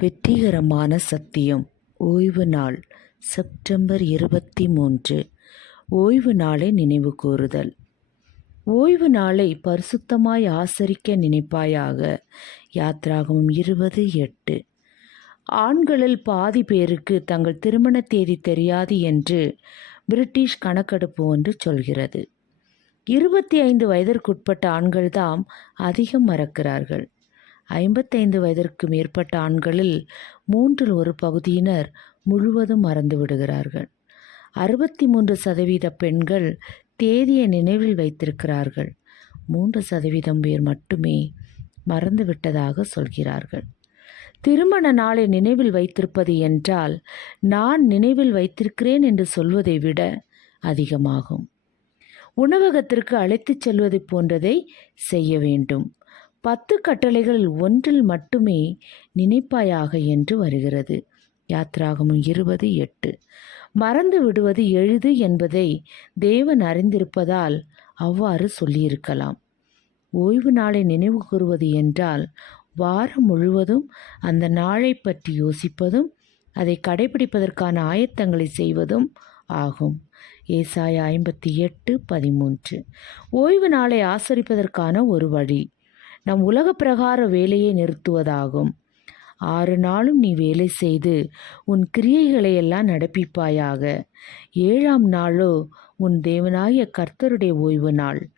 வெற்றிகரமான சத்தியம். ஓய்வு நாள் செப்டம்பர் இருபத்தி மூன்று ஓய்வு நாளை நினைவு கூறுதல். ஓய்வு நாளை பரிசுத்தமாய் ஆசரிக்க நினைப்பாயாக. யாத்ராகமம் இருபது எட்டு. ஆண்களில் பாதி பேருக்கு தங்கள் திருமண தேதி தெரியாது என்று பிரிட்டிஷ் கணக்கெடுப்பு ஒன்று சொல்கிறது. இருபத்தி ஐந்து வயதிற்குட்பட்ட ஆண்கள்தாம் அதிகம் மறக்கிறார்கள். ஐம்பத்தைந்து வயதிற்கு மேற்பட்ட ஆண்களில் மூன்றில் ஒரு பகுதியினர் முழுவதும் மறந்து விடுகிறார்கள். அறுபத்தி மூன்று சதவீத பெண்கள் தேதியை நினைவில் வைத்திருக்கிறார்கள். மூன்று சதவீதம் பேர் மட்டுமே மறந்துவிட்டதாக சொல்கிறார்கள். திருமண நாளை நினைவில் வைத்திருப்பது என்றால் நான் நினைவில் வைத்திருக்கிறேன் என்று சொல்வதை விட அதிகமாகும். உணவகத்திற்கு அழைத்துச் செல்வது போன்றதை செய்ய வேண்டும். பத்து கட்டளைகளில் ஒன்றில் மட்டுமே நினைப்பாயாக என்று வருகிறது. யாத்ராகமும் இருபது எட்டு. மறந்து விடுவது எளிது என்பதை தேவன் அறிந்திருப்பதால் அவ்வாறு சொல்லியிருக்கலாம். ஓய்வு நாளை நினைவு கூறுவது என்றால் வாரம் முழுவதும் அந்த நாளை பற்றி யோசிப்பதும் அதை கடைபிடிப்பதற்கான ஆயத்தங்களை செய்வதும் ஆகும். ஏசாய ஐம்பத்தி எட்டு பதிமூன்று. ஓய்வு நாளை ஆசரிப்பதற்கான ஒரு வழி. நம் உலக பிரகார வேலையை நிறுத்துவதாகும். ஆறு நாளும் நீ வேலை செய்து உன் கிரியைகளை எல்லாம் நடப்பிப்பாயாக. ஏழாம் நாளோ உன் தேவனாய கர்த்தருடைய ஓய்வு நாள்.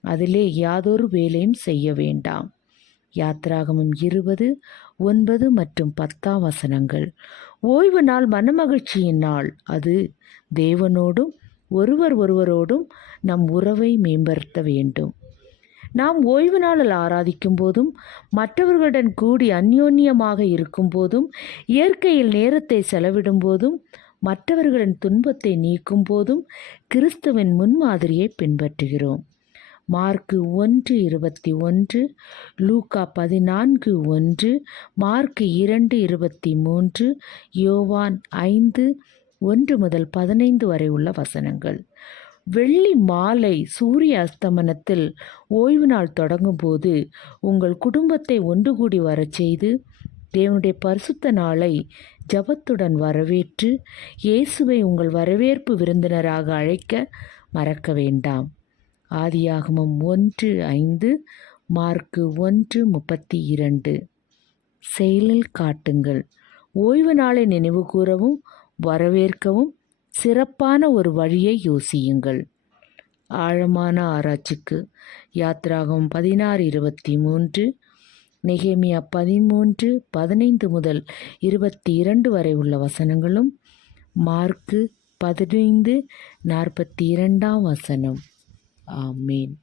அதிலே யாதொரு வேலையும் செய்ய வேண்டாம். யாத்ராகமம் இருபது ஒன்பது மற்றும் பத்தாம் வசனங்கள். ஓய்வு நாள் மனமகிழ்ச்சியின் நாள். அது தேவனோடும் ஒருவர் ஒருவரோடும் நம் உறவை மேம்படுத்த வேண்டும். நாம் ஓய்வு நாளில் ஆராதிக்கும் போதும் மற்றவர்களுடன் கூடி அந்யோன்யமாக இருக்கும் போதும் இயற்கையில் நேரத்தை செலவிடும் போதும் மற்றவர்களின் துன்பத்தை நீக்கும் போதும் கிறிஸ்துவின் முன்மாதிரியை பின்பற்றுகிறோம். மார்க்கு ஒன்று இருபத்தி ஒன்று லூக்கா பதினான்கு ஒன்று மார்க்கு இரண்டு இருபத்தி மூன்று யோவான் ஐந்து ஒன்று முதல் பதினைந்து வரை உள்ள வசனங்கள். வெள்ளி மாலை சூரிய அஸ்தமனத்தில் ஓய்வு நாள் தொடங்கும் போது உங்கள் குடும்பத்தை ஒன்று கூடி வரச் செய்து தேவனுடைய பரிசுத்த நாளை ஜபத்துடன் வரவேற்று இயேசுவை உங்கள் வரவேற்பு விருந்தினராக அழைக்க மறக்க வேண்டாம். ஆதியாகமம் ஒன்று ஐந்து மார்க்கு ஒன்று முப்பத்தி இரண்டு. செயலில் காட்டுங்கள். ஓய்வு நாளை நினைவு கூறவும் வரவேற்கவும் சிறப்பான ஒரு வழியை யோசியுங்கள். ஆழமான ஆராய்ச்சிக்கு யாத்ராகம் பதினாறு இருபத்தி மூன்று நெகேமியா பதிமூன்று பதினைந்து முதல் இருபத்தி இரண்டு வரை உள்ள வசனங்களும் மார்க்கு பதினைந்து நாற்பத்தி இரண்டாம் வசனம். ஆமீன்.